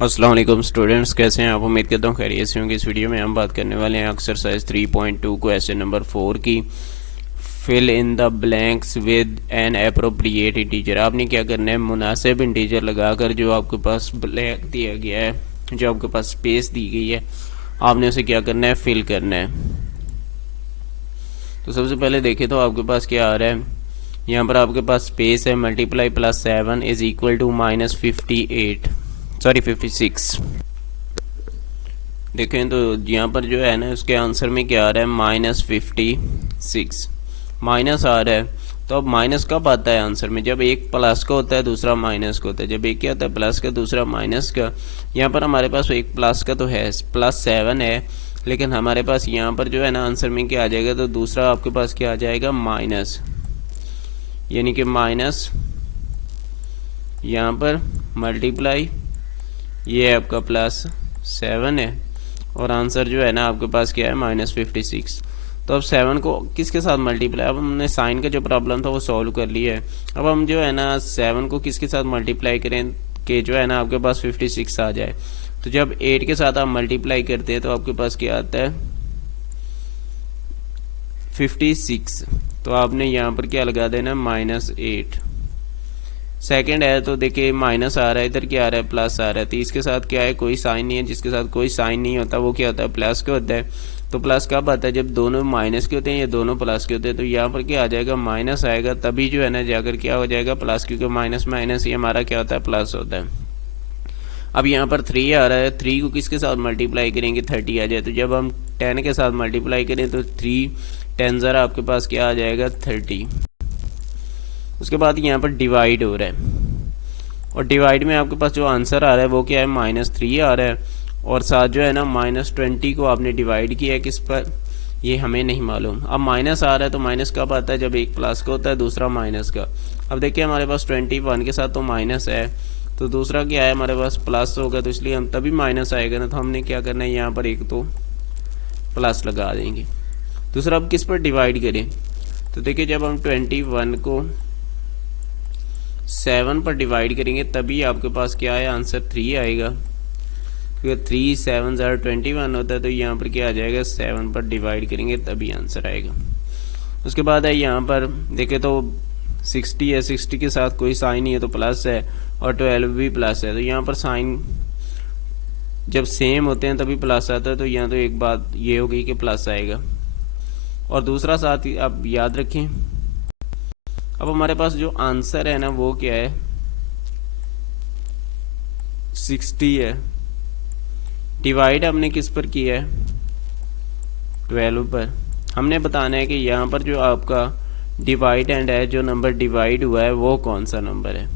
अस्सलाम वालेकुम स्टूडेंट्स, कैसे हैं आप? उम्मीद करता हूँ खैरियत से होंगे। इस वीडियो में हम बात करने वाले हैं एक्सरसाइज 3.2 क्वेश्चन नंबर 4 की। Fill in the blanks with an appropriate integer. आपने क्या करना है, मुनासिब इंटीजर लगाकर जो आपके पास ब्लैंक दिया गया है, जो आपके पास स्पेस दी गई है, आपने उसे क्या करना है, फिल करना है। तो सबसे पहले देखें तो आपके पास क्या आ रहा है, यहाँ पर आपके पास स्पेस है multiply plus 7 is equal to -56। देखें तो यहाँ पर जो है ना, उसके आंसर में क्या आ रहा है, -56 माइनस आ रहा है। तो अब माइनस कब आता है आंसर में? जब एक प्लस का होता है, दूसरा माइनस का होता है। जब एक क्या होता है, प्लस का, दूसरा माइनस का। यहाँ पर हमारे पास एक प्लस का तो है, +7 है, लेकिन हमारे पास यहाँ पर जो है ना आंसर में क्या आ जाएगा, तो दूसरा आपके पास क्या आ जाएगा, माइनस, यानी कि माइनस यहाँ पर मल्टीप्लाई, ये आपका +7 है, और आंसर जो है ना आपके पास क्या है, -56। तो अब 7 को किसके साथ मल्टीप्लाई, अब हमने साइन का जो प्रॉब्लम था वो सॉल्व कर लिया है। अब हम जो है ना 7 को किसके साथ मल्टीप्लाई करें कि जो है ना आपके पास 56 आ जाए। तो जब 8 के साथ आप मल्टीप्लाई करते हैं तो आपके पास क्या आता है, 56। तो आपने यहाँ पर क्या लगा देना, -8। सेकंड है तो देखिए माइनस आ रहा है, इधर क्या आ रहा है, प्लस आ रहा है। तो इसके साथ क्या है, कोई साइन नहीं है। जिसके साथ कोई साइन नहीं होता वो क्या होता है, प्लस के होता है। तो प्लस कब आता है, जब दोनों माइनस के होते हैं या दोनों प्लस के होते हैं। तो यहाँ पर क्या आ जाएगा, माइनस आएगा, तभी जो है ना जाकर क्या हो जाएगा, प्लस, क्योंकि माइनस माइनस ही हमारा क्या होता है, प्लस होता है। अब यहाँ पर 3 आ रहा है, 3 को किसके साथ मल्टीप्लाई करेंगे, 30 आ जाए। तो जब हम 10 के साथ मल्टीप्लाई करें तो 3 10 ज़रा आपके पास क्या आ जाएगा, 30। उसके बाद यहाँ पर डिवाइड हो रहा है, और डिवाइड में आपके पास जो आंसर आ रहा है वो क्या है, -3 आ रहा है। और साथ जो है ना -20 को आपने डिवाइड किया है किस पर, ये हमें नहीं मालूम। अब माइनस आ रहा है, तो माइनस कब आता है, जब एक प्लस का होता है, दूसरा माइनस का। अब देखिए हमारे पास 21 के साथ तो माइनस है, तो दूसरा क्या है, हमारे पास प्लस होगा, तो इसलिए हम तभी माइनस आएगा ना। तो हमने क्या करना है, यहाँ पर एक तो प्लस लगा देंगे। दूसरा अब किस पर डिवाइड करें, तो देखिए जब हम 21 को 7 पर डिवाइड करेंगे तभी आपके पास क्या है, आंसर 3 आएगा, क्योंकि 3 7 ज़रा 21 होता है। तो यहाँ पर क्या आ जाएगा, 7 पर डिवाइड करेंगे तभी आंसर आएगा। उसके बाद है यहाँ पर देखें तो 60 है, 60 के साथ कोई साइन नहीं है तो प्लस है, और 12 भी प्लस है। तो यहाँ पर साइन जब सेम होते हैं तभी प्लस आता है। तो यहाँ तो एक बात ये हो गई कि प्लस आएगा। और दूसरा साथ ही आप याद रखें, अब हमारे पास जो आंसर है ना वो क्या है, 60 है। डिवाइड हमने किस पर किया है, 12 पर। हमने बताना है कि यहाँ पर जो आपका डिवाइड एंड है, जो नंबर डिवाइड हुआ है वो कौन सा नंबर है।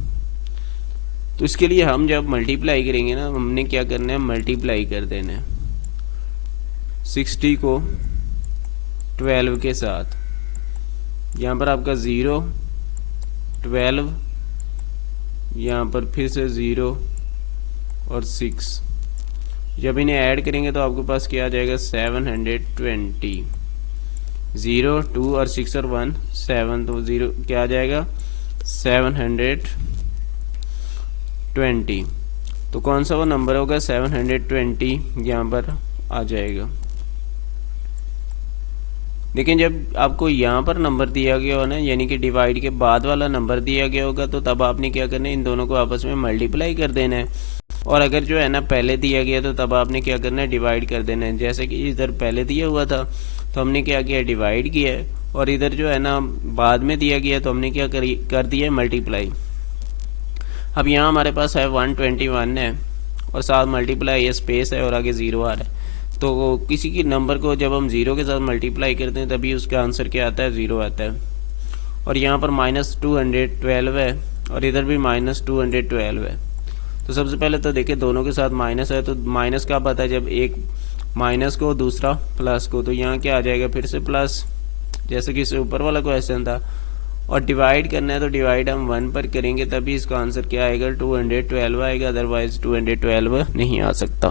तो इसके लिए हम जब मल्टीप्लाई करेंगे ना, हमने क्या करना है, मल्टीप्लाई कर देना है 60 को 12 के साथ। यहाँ पर आपका 0 12, यहाँ पर फिर से 0 और 6। जब इन्हें ऐड करेंगे तो आपके पास क्या आ जाएगा, 720। 0 2 और 6 और 1 7, तो 0 क्या आ जाएगा, 720। तो कौन सा वो नंबर होगा, 720 यहाँ पर आ जाएगा। लेकिन जब आपको यहाँ पर नंबर दिया गया हो ना, यानी कि डिवाइड के बाद वाला नंबर दिया गया होगा, तो तब आपने क्या करना है, इन दोनों को आपस में मल्टीप्लाई कर देना है। और अगर जो है ना पहले दिया गया तो तब आपने क्या करना है, डिवाइड कर देना है। जैसे कि इधर पहले दिया हुआ था तो हमने क्या किया, डिवाइड किया है, और इधर जो है ना बाद में दिया गया तो हमने क्या कर दिया, मल्टीप्लाई। अब यहाँ हमारे पास है 121 है, और साथ मल्टीप्लाई, ये स्पेस है, और आगे 0 आ रहा है। तो किसी की नंबर को जब हम 0 के साथ मल्टीप्लाई करते हैं तभी उसका आंसर क्या आता है, 0 आता है। और यहाँ पर -212 है, और इधर भी -212 है। तो सबसे पहले तो देखिए दोनों के साथ माइनस है, तो माइनस कब आता है, जब एक माइनस को दूसरा प्लस को। तो यहाँ क्या आ जाएगा, फिर से प्लस, जैसे कि इससे ऊपर वाला क्वेश्चन था। और डिवाइड करना है तो डिवाइड हम 1 पर करेंगे तभी इसका आंसर क्या आएगा, 212 आएगा, अदरवाइज 212 नहीं आ सकता।